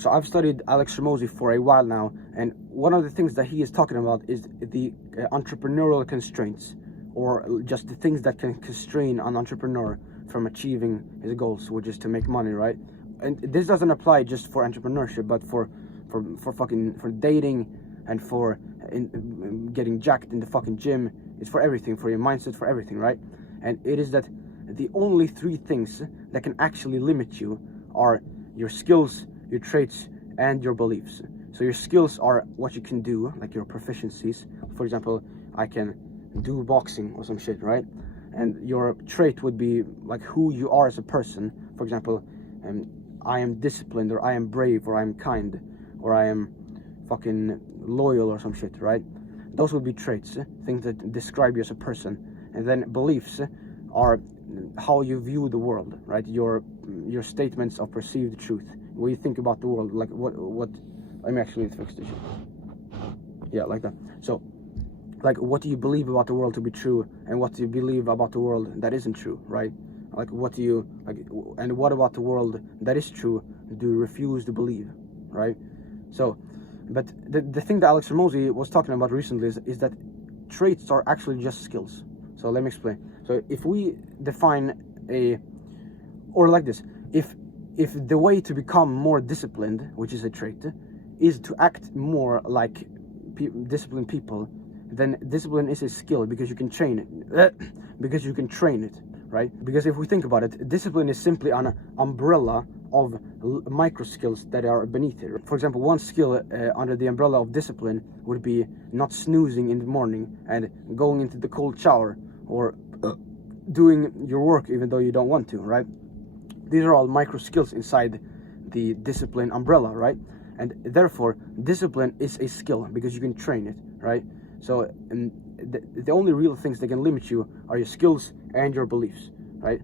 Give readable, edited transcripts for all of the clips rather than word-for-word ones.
So I've studied Alex Hormozi for a while now, and one of the things that he is talking about is the entrepreneurial constraints, or just the things that can constrain an entrepreneur from achieving his goals, which is to make money, right? And this doesn't apply just for entrepreneurship, but for dating, and for getting jacked in the fucking gym. It's for everything, for your mindset, for everything, right? And it is that the only three things that can actually limit you are your skills, your traits, and your beliefs. So your skills are what you can do, like your proficiencies. For example, I can do boxing or some shit, right? And your trait would be like who you are as a person. For example, I am disciplined, or I am brave, or I am kind, or I am fucking loyal, or some shit, right? Those would be traits, things that describe you as a person. And then beliefs are how you view the world, right? Your statements of perceived truth, what you think about the world, like what let me actually fix this shit. Yeah, like that. So like, what do you believe about the world to be true, and what do you believe about the world that isn't true, right? Like, what do you like, and what about the world that is true do you refuse to believe, right? So, but the thing that Alex Hormozi was talking about recently is that traits are actually just skills. So let me explain. So if we define or like this, if the way to become more disciplined, which is a trait, is to act more like disciplined people, then discipline is a skill, because you can train it, right? Because if we think about it, discipline is simply an umbrella of micro skills that are beneath it. For example, one skill under the umbrella of discipline would be not snoozing in the morning and going into the cold shower, or doing your work even though you don't want to, right? These are all micro skills inside the discipline umbrella, right? And therefore, discipline is a skill because you can train it, right? So the only real things that can limit you are your skills and your beliefs, right?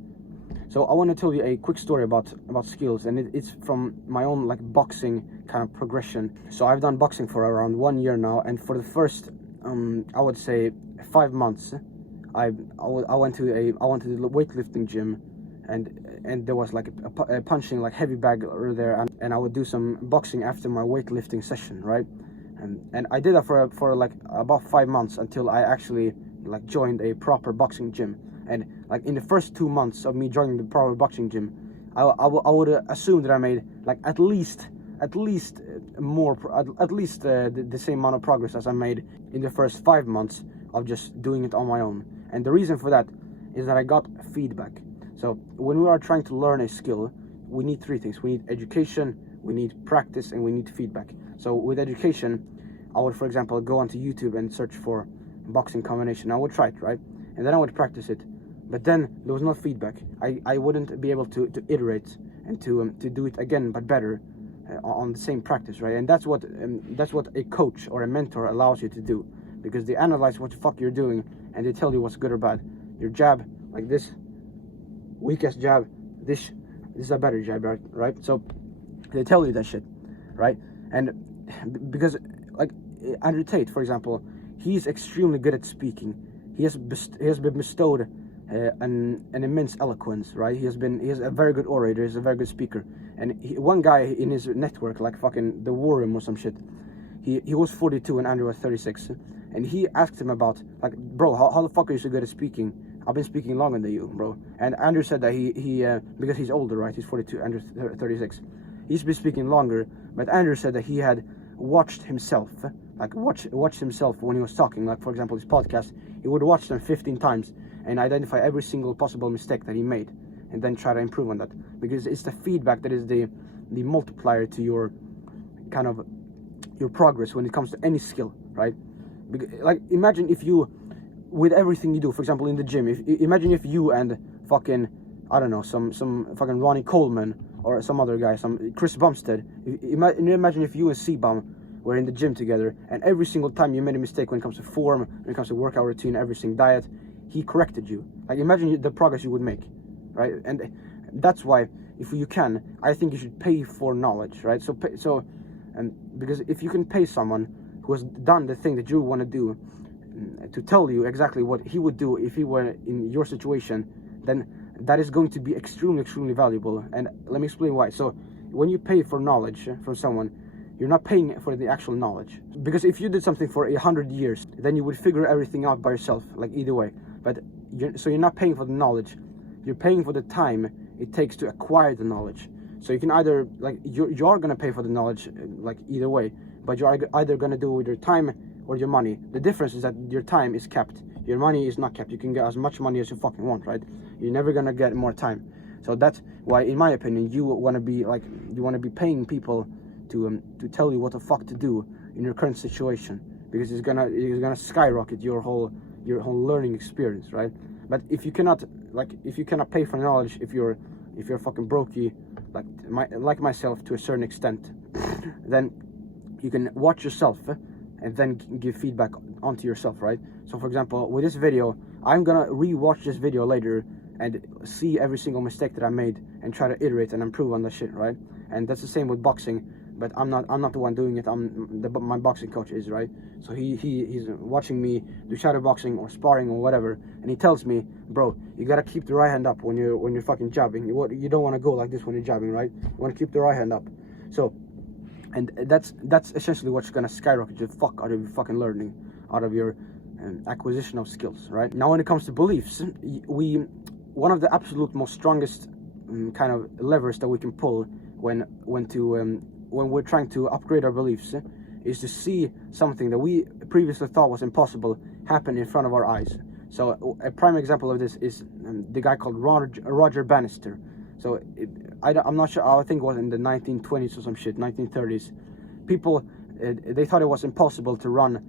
So I want to tell you a quick story about skills, and it's from my own like boxing kind of progression. So I've done boxing for around 1 year now, and for the first I would say 5 months, I went to the weightlifting gym, and there was like a punching like heavy bag over there, and I would do some boxing after my weightlifting session, right? And I did that for like about 5 months until I actually like joined a proper boxing gym. And like in the first 2 months of me joining the proper boxing gym, I would assume that I made like at least the same amount of progress as I made in the first 5 months of just doing it on my own. And the reason for that is that I got feedback. So when we are trying to learn a skill, we need three things. We need education, we need practice, and we need feedback. So with education, I would, for example, go onto YouTube and search for boxing combination. I would try it, right? And then I would practice it. But then there was no feedback. I wouldn't be able to iterate and to do it again, but better on the same practice, right? And that's what a coach or a mentor allows you to do, because they analyze what the fuck you're doing and they tell you what's good or bad. Your jab, like this, weakest jab, this is a better jab, right? So they tell you that shit, right? And because like Andrew Tate, for example, he's extremely good at speaking. He has been bestowed an immense eloquence, right? He is a very good orator. He's a very good speaker. And one guy in his network, like fucking the War Room or some shit, he was 42 and Andrew was 36, and he asked him about, like, bro, how the fuck are you so good at speaking? I've been speaking longer than you, bro. And Andrew said that he because he's older, right? He's 42, Andrew's 36. He's been speaking longer, but Andrew said that he had watched himself, like watched himself when he was talking. Like, for example, his podcast, he would watch them 15 times and identify every single possible mistake that he made, and then try to improve on that, because it's the feedback that is the multiplier to your kind of your progress when it comes to any skill, right? Like, imagine if you, with everything you do, for example, in the gym, imagine if you and fucking, I don't know, some fucking Ronnie Coleman or some other guy, some Chris Bumstead, imagine if you and C-Bum were in the gym together, and every single time you made a mistake when it comes to form, when it comes to workout routine, everything, diet, he corrected you. Like, imagine the progress you would make, right? And that's why, if you can, I think you should pay for knowledge, right? And because if you can pay someone who has done the thing that you want to do to tell you exactly what he would do if he were in your situation, then that is going to be extremely, extremely valuable. And let me explain why. So when you pay for knowledge from someone, you're not paying for the actual knowledge. Because if you did something for 100 years, then you would figure everything out by yourself, like either way. But you're not paying for the knowledge, you're paying for the time it takes to acquire the knowledge. So you can either, like, you're gonna pay for the knowledge, like either way, but you're either gonna do it with your time or your money. The difference is that your time is capped, your money is not capped. You can get as much money as you fucking want, right? You're never gonna get more time. So that's why, in my opinion, you want to be paying people to tell you what the fuck to do in your current situation, because it's gonna skyrocket your whole learning experience, right? But if you cannot pay for knowledge, if you're fucking brokey, like myself to a certain extent, then you can watch yourself and then give feedback onto yourself, right? So for example, with this video, I'm gonna re-watch this video later and see every single mistake that I made and try to iterate and improve on the shit, right? And that's the same with boxing. But I'm not the one doing it. My boxing coach is, right? So he's watching me do shadow boxing or sparring or whatever, and he tells me, bro, you gotta keep the right hand up when you're fucking jabbing. You don't want to go like this when you're jabbing, right? You want to keep the right hand up. So, and that's essentially what's gonna skyrocket the fuck out of your fucking learning, out of your acquisition of skills, right? Now, when it comes to beliefs, one of the absolute most strongest kind of levers that we can pull when we're trying to upgrade our beliefs is to see something that we previously thought was impossible happen in front of our eyes. So a prime example of this is the guy called Roger Bannister. So I'm not sure, I think it was in the 1920s or some shit, 1930s. People, they thought it was impossible to run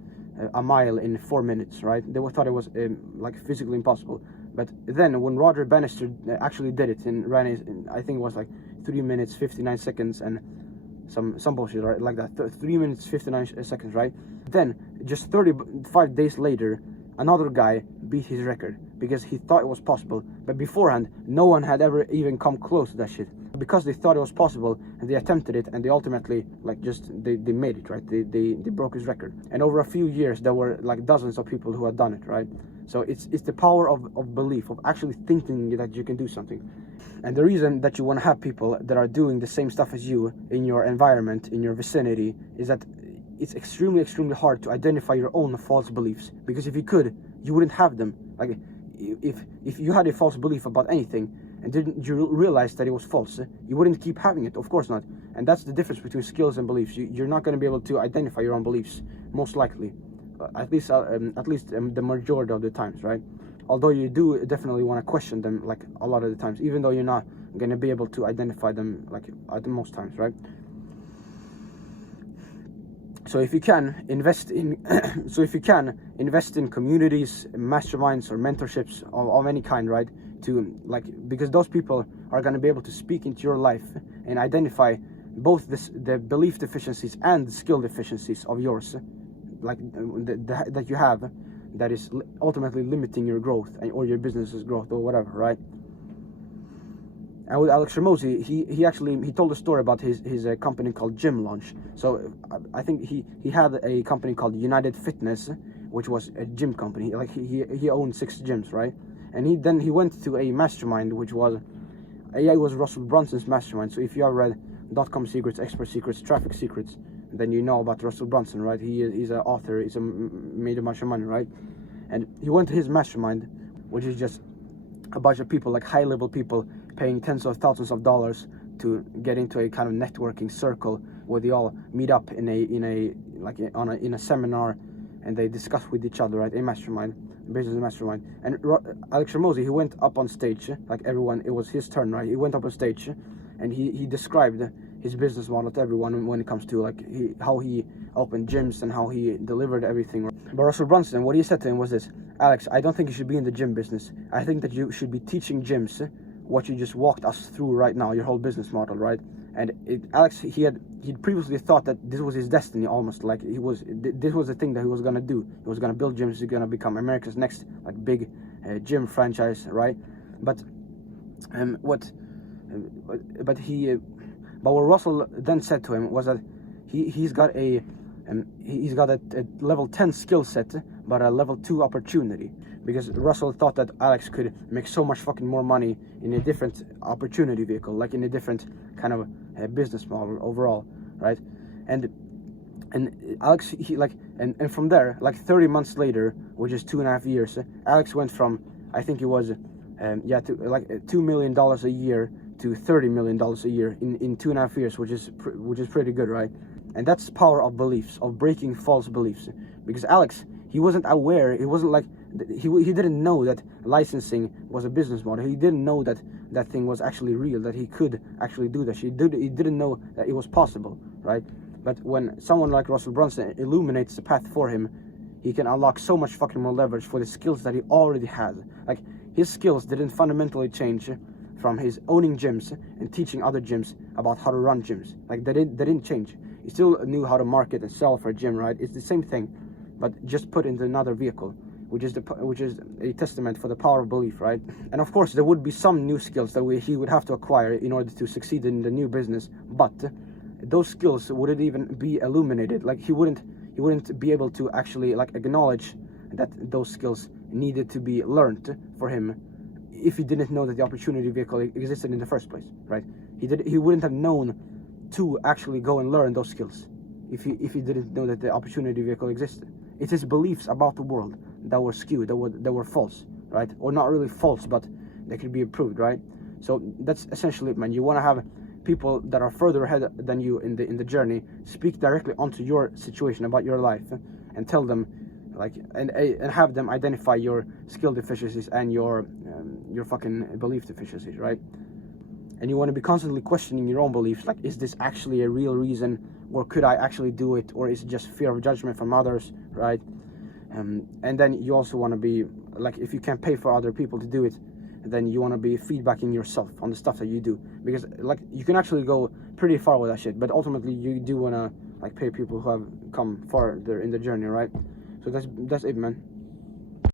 a mile in 4 minutes, right? They thought it was like physically impossible. But then when Roger Bannister actually did it and ran it, I think it was like 3 minutes 59 seconds and some bullshit, right? Like that, 3 minutes 59 seconds, right? Then just 35 days later, another guy beat his record because he thought it was possible, but beforehand no one had ever even come close to that shit. Because they thought it was possible and they attempted it, and they ultimately they made it, right? They broke his record. And over a few years there were like dozens of people who had done it, right? So it's the power of belief, of actually thinking that you can do something. And the reason that you want to have people that are doing the same stuff as you in your environment, in your vicinity, is that it's extremely hard to identify your own false beliefs. Because if you could, you wouldn't have them. Like if you had a false belief about anything and didn't you realize that it was false, you wouldn't keep having it. Of course not. And that's the difference between skills and beliefs. You're not going to be able to identify your own beliefs, most likely, at least the majority of the times, right? Although you do definitely want to question them, like a lot of the times, even though you're not going to be able to identify them like at the most times, right? So if you can invest in communities, masterminds, or mentorships of any kind, right? Because those people are going to be able to speak into your life and identify both the belief deficiencies and the skill deficiencies of yours, that you have, that is ultimately limiting your growth or your business's growth or whatever, right? And with Alex Hormozi, he told a story about his company called Gym Launch. So I think he had a company called United Fitness, which was a gym company. Like he owned 6 gyms, right? And he went to a mastermind, which was Russell Brunson's mastermind. So if you have read .com Secrets, Expert Secrets, Traffic Secrets, then you know about Russell Brunson, right? He's an author. He's made a bunch of money, right? And he went to his mastermind, which is just a bunch of people, like high-level people, paying tens of thousands of dollars to get into a kind of networking circle where they all meet up in a seminar, and they discuss with each other, right? A mastermind, business mastermind. And Alex Hormozi, he went up on stage, like everyone. It was his turn, right? He went up on stage, and he described his business model to everyone when it comes to how he opened gyms and how he delivered everything. But Russell Brunson, what he said to him was this: Alex, I don't think you should be in the gym business. I think that you should be teaching gyms what you just walked us through right now, your whole business model, right? And Alex, he'd previously thought that this was his destiny, almost like this was the thing that he was gonna do. He was gonna build gyms. He's gonna become America's next big gym franchise, right? But what Russell then said to him was that he's got a level 10 skill set, but a level 2 opportunity. Because Russell thought that Alex could make so much fucking more money in a different opportunity vehicle, like in a different kind of business model overall, right? And Alex, he like, and from there, like 30 months later, which is 2.5 years, Alex went from, I think it was, to like $2 million a year to $30 million a year in 2.5 years, which is pretty good, right? And that's the power of beliefs, of breaking false beliefs. Because Alex, he wasn't aware. He wasn't like, he didn't know that licensing was a business model. He didn't know that that thing was actually real, that he could actually do that. He didn't know that it was possible, right? But when someone like Russell Brunson illuminates the path for him, he can unlock so much fucking more leverage for the skills that he already has. Like, his skills didn't fundamentally change from his owning gyms and teaching other gyms about how to run gyms. Like, they didn't change. He still knew how to market and sell for a gym, right? It's the same thing, but just put into another vehicle, which is a testament for the power of belief, right? And of course, there would be some new skills that he would have to acquire in order to succeed in the new business, but those skills wouldn't even be illuminated. Like, he wouldn't be able to actually like acknowledge that those skills needed to be learned for him if he didn't know that the opportunity vehicle existed in the first place, right? He wouldn't have known to actually go and learn those skills if he didn't know that the opportunity vehicle existed. It's his beliefs about the world that were skewed, that were false, right? Or not really false, but they could be improved, right? So that's essentially it, man. You want to have people that are further ahead than you in the journey speak directly onto your situation about your life, and tell them, like, and have them identify your skill deficiencies and your fucking belief deficiencies, right? And you want to be constantly questioning your own beliefs, like, is this actually a real reason, or could I actually do it, or is it just fear of judgment from others, right? And then you also want to be like, if you can't pay for other people to do it, then you want to be feedbacking yourself on the stuff that you do, because like, you can actually go pretty far with that shit, but ultimately you do want to like pay people who have come farther in the journey, right? So that's it, man.